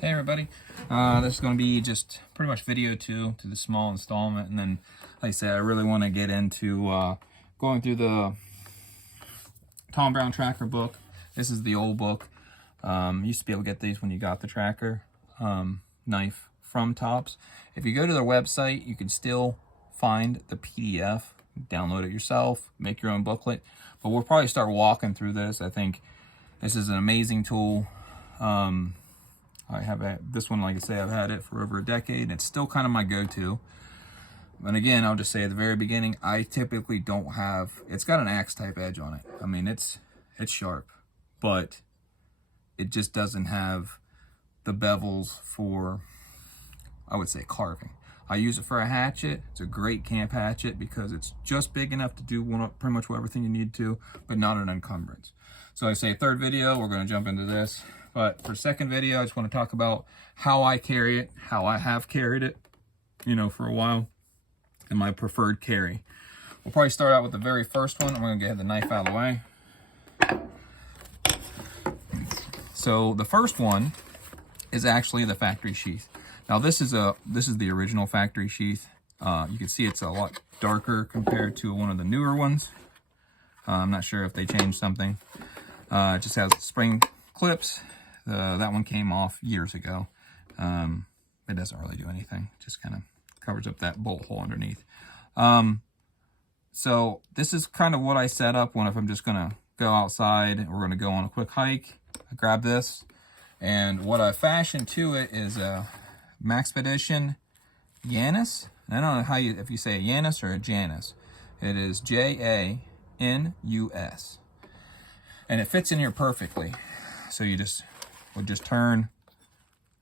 Hey everybody, this is going to be just pretty much video two to the small installment, and then like I said, I really want to get into going through the Tom Brown tracker book. This is the old book. Used to be able to get these when you got the tracker knife from Tops. If you go to their website, you can still find the PDF, download it yourself, make your own booklet, but we'll probably start walking through this. I think this is an amazing tool. I have this one, like I say, I've had it for over a decade, and it's still kind of my go-to. And again, I'll just say at the very beginning, I typically don't have, it's got an axe type edge on it. I mean, it's sharp, but it just doesn't have the bevels for, I would say, carving. I use it for a hatchet. It's a great camp hatchet because it's just big enough to do pretty much everything you need to, but not an encumbrance. So I say third video, we're going to jump into this. But for second video, I just want to talk about how I carry it, how I have carried it, for a while, and my preferred carry. We'll probably start out with the very first one. I'm going to get the knife out of the way. So the first one is actually the factory sheath. Now this is the original factory sheath. You can see it's a lot darker compared to one of the newer ones. I'm not sure if they changed something. It just has spring clips. That one came off years ago. It doesn't really do anything. Just kind of covers up that bolt hole underneath. So this is kind of what I set up when if I'm just going to go outside, we're going to go on a quick hike. I grab this, and what I fashioned to it is a Maxpedition Janus. I don't know if you say a Janus or a Janus. It is Janus, and it fits in here perfectly. So we'll just turn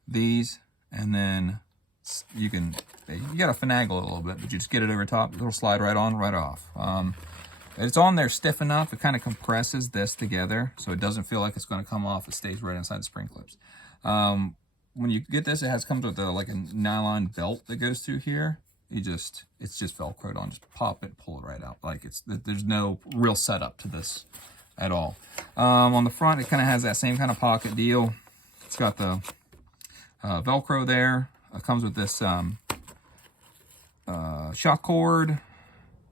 these, and then you gotta finagle it a little bit, but you just get it over top. It'll slide right on, right off. It's on there stiff enough. It kind of compresses this together, so it doesn't feel like it's going to come off. It stays right inside the spring clips. When you get this, it comes with like a nylon belt that goes through here. It's just Velcroed on. Just pop it, pull it right out. Like there's no real setup to this at all. On the front, it kind of has that same kind of pocket deal. It's got the Velcro there. It comes with this shock cord,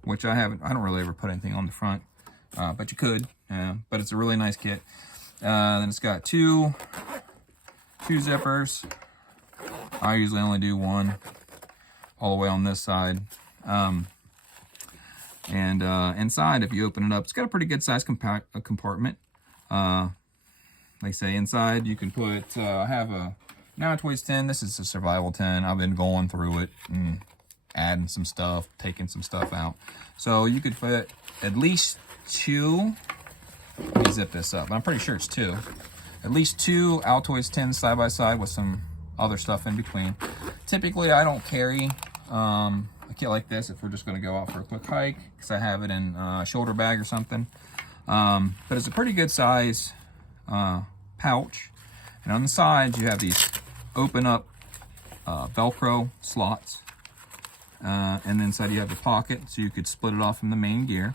which I don't really ever put anything on the front, but you could. But it's a really nice kit. Then it's got two zippers. I usually only do one, all the way on this side. And inside, if you open it up, it's got a pretty good size compartment. Like I say, inside you can put, I have now it weighs 10. This is a survival 10. I've been going through it and adding some stuff, taking some stuff out. So you could put at least two, let me zip this up, I'm pretty sure it's two. At least two Altoids 10s side by side with some other stuff in between. Typically, I don't carry a kit like this if we're just going to go out for a quick hike, because I have it in a shoulder bag or something. But it's a pretty good size pouch, and on the sides you have these open up Velcro slots, and inside you have the pocket, so you could split it off from the main gear.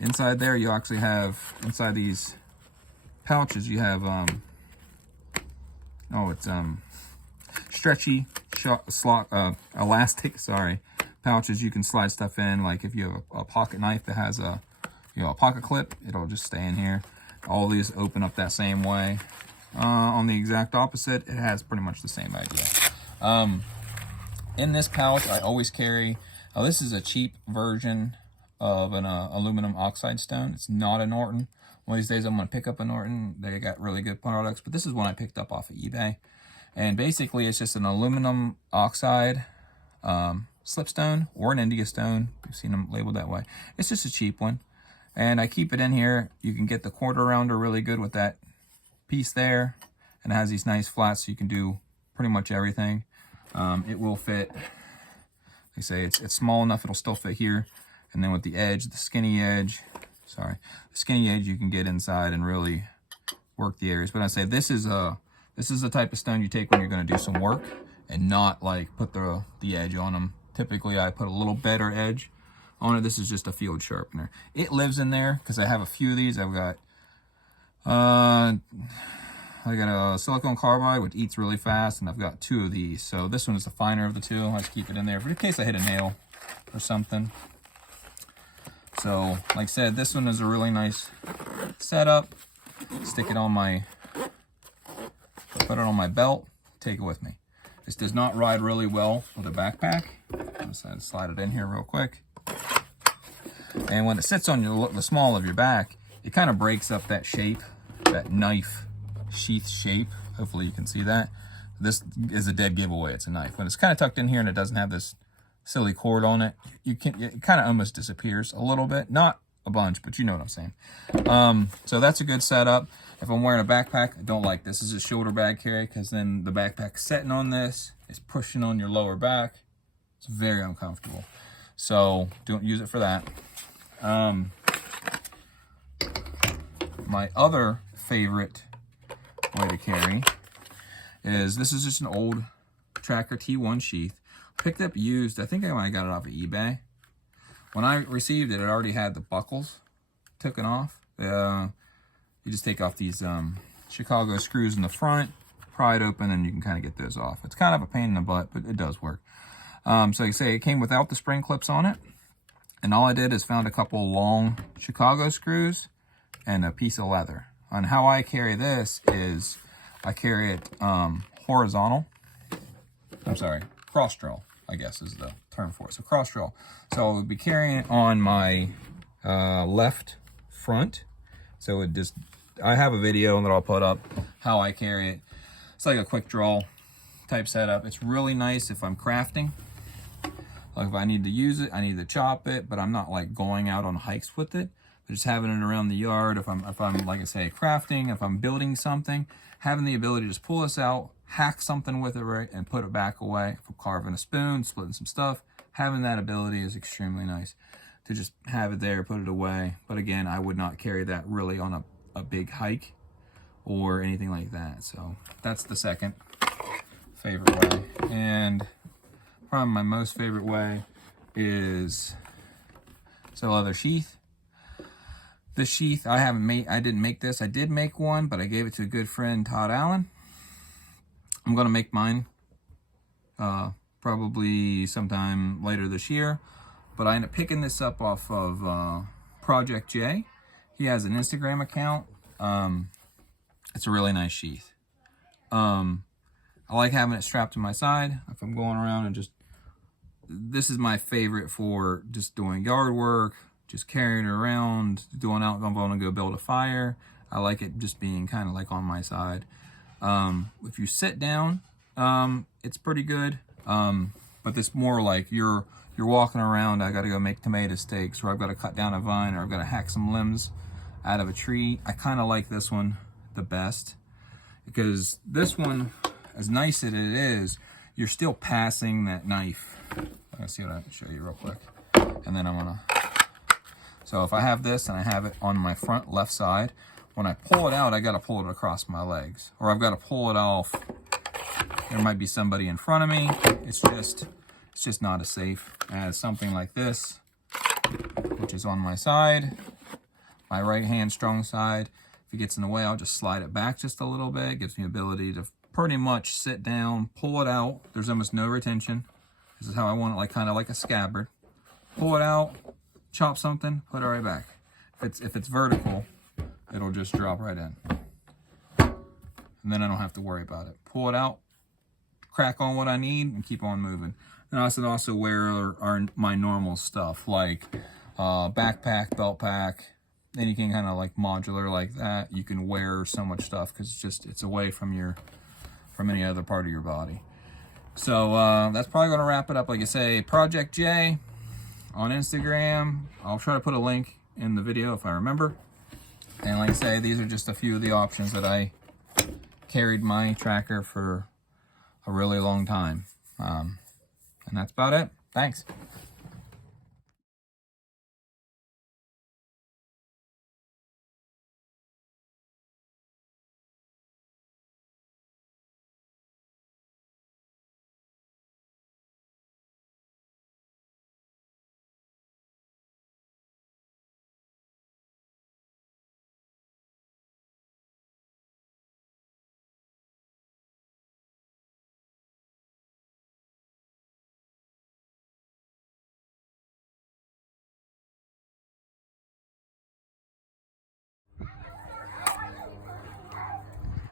Inside there you actually have, inside these pouches, you have stretchy elastic pouches you can slide stuff in. Like if you have a pocket knife that has a pocket clip, it'll just stay in here. All these open up that same way. On the exact opposite, it has pretty much the same idea. In this pouch, I always carry, this is a cheap version of an aluminum oxide stone. It's not a Norton. One of these days I'm going to pick up a Norton. They got really good products, but this is one I picked up off of eBay. And basically it's just an aluminum oxide slipstone or an India stone. You've seen them labeled that way. It's just a cheap one. And I keep it in here. You can get the quarter rounder really good with that piece there. And it has these nice flats, so you can do pretty much everything. It will fit, like I say, it's small enough it'll still fit here. And then with the edge, the skinny edge, you can get inside and really work the areas. But I say this is the type of stone you take when you're going to do some work, and not like put the edge on them. Typically I put a little better edge on it. This is just a field sharpener. It lives in there because I have a few of these. I've got I got a silicone carbide, which eats really fast, and I've got 2 of these. So this one is the finer of the 2. I just keep it in there for in case I hit a nail or something. So, like I said, this one is a really nice setup. Stick it on my, put it on my belt, take it with me. This does not ride really well with a backpack. I'm just gonna slide it in here real quick. And when it sits on the small of your back, it kind of breaks up that shape, that knife sheath shape. Hopefully you can see that. This is a dead giveaway. It's a knife. When it's kind of tucked in here and it doesn't have this silly cord on it, it kind of almost disappears a little bit. Not a bunch, but you know what I'm saying. So that's a good setup. If I'm wearing a backpack, I don't like this. This is a shoulder bag carry, because then the backpack setting on this is pushing on your lower back. It's very uncomfortable. So don't use it for that. My other favorite way to carry is, this is just an old Tracker T-1 sheath. Picked up used, I think I might have got it off of eBay. When I received it, it already had the buckles taken off. You just take off these Chicago screws in the front, pry it open, and you can kind of get those off. It's kind of a pain in the butt, but it does work. So like I say, it came without the spring clips on it. And all I did is found a couple long Chicago screws and a piece of leather. And how I carry this is I carry it horizontal. I'm sorry, cross draw, I guess is the term for it. So cross draw. So I would be carrying it on my left front. So it just, I have a video that I'll put up how I carry it. It's like a quick draw type setup. It's really nice if I'm crafting. Like if I need to use it, I need to chop it, but I'm not like going out on hikes with it. But just having it around the yard, if I'm like I say, crafting, if I'm building something, having the ability to just pull this out, hack something with it, right, and put it back away. If I'm carving a spoon, splitting some stuff, having that ability is extremely nice. To just have it there, put it away. But again, I would not carry that really on a big hike or anything like that. So that's the second favorite way. And probably my most favorite way is a leather sheath. This sheath I didn't make this. I did make one, but I gave it to a good friend, Todd Allen. I'm gonna make mine probably sometime later this year. But I ended up picking this up off of Project J. He has an Instagram account. It's a really nice sheath. I like having it strapped to my side if I'm going around and just, this is my favorite for just doing yard work, just carrying it around, doing out, I'm going to go build a fire. I like it just being kind of like on my side. If you sit down, it's pretty good. But this more like you're walking around, I got to go make tomato steaks, or I've got to cut down a vine, or I've got to hack some limbs out of a tree. I kind of like this one the best, because this one, as nice as it is, you're still passing that knife. Let's see what I can show you real quick. And then I'm gonna, so if I have this and I have it on my front left side, when I pull it out, I gotta pull it across my legs, or I've got to pull it off. There might be somebody in front of me. It's just not as safe as something like this, which is on my side, my right hand strong side. If it gets in the way, I'll just slide it back just a little bit. It gives me the ability to pretty much sit down, pull it out. There's almost no retention. This is how I want it, like kind of like a scabbard. Pull it out, chop something, put it right back. If it's vertical, it'll just drop right in. And then I don't have to worry about it. Pull it out, crack on what I need, and keep on moving. And I also wear my normal stuff, like backpack, belt pack. Anything kind of like modular like that. You can wear so much stuff because it's away from any other part of your body. So that's probably going to wrap it up. Like I say, Project J on Instagram. I'll try to put a link in the video if I remember. And like I say, these are just a few of the options that I carried my tracker for a really long time. And that's about it. Thanks.